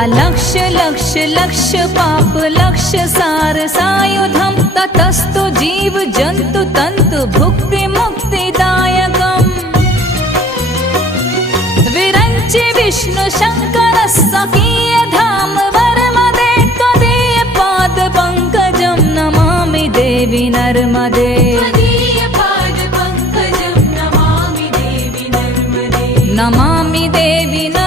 अलक्ष लक्ष लक्ष पाप लक्ष सार सायुधम ततस्तु जीव जंतु तंतु भुक्ति मुक्तिदायकम् विरंचि विष्णु शंकर स्वकीय धाम वर्मदे त्वदीय पाद पंकजं नमामि देवी नर्मदे नमामि देवी नर्मदे।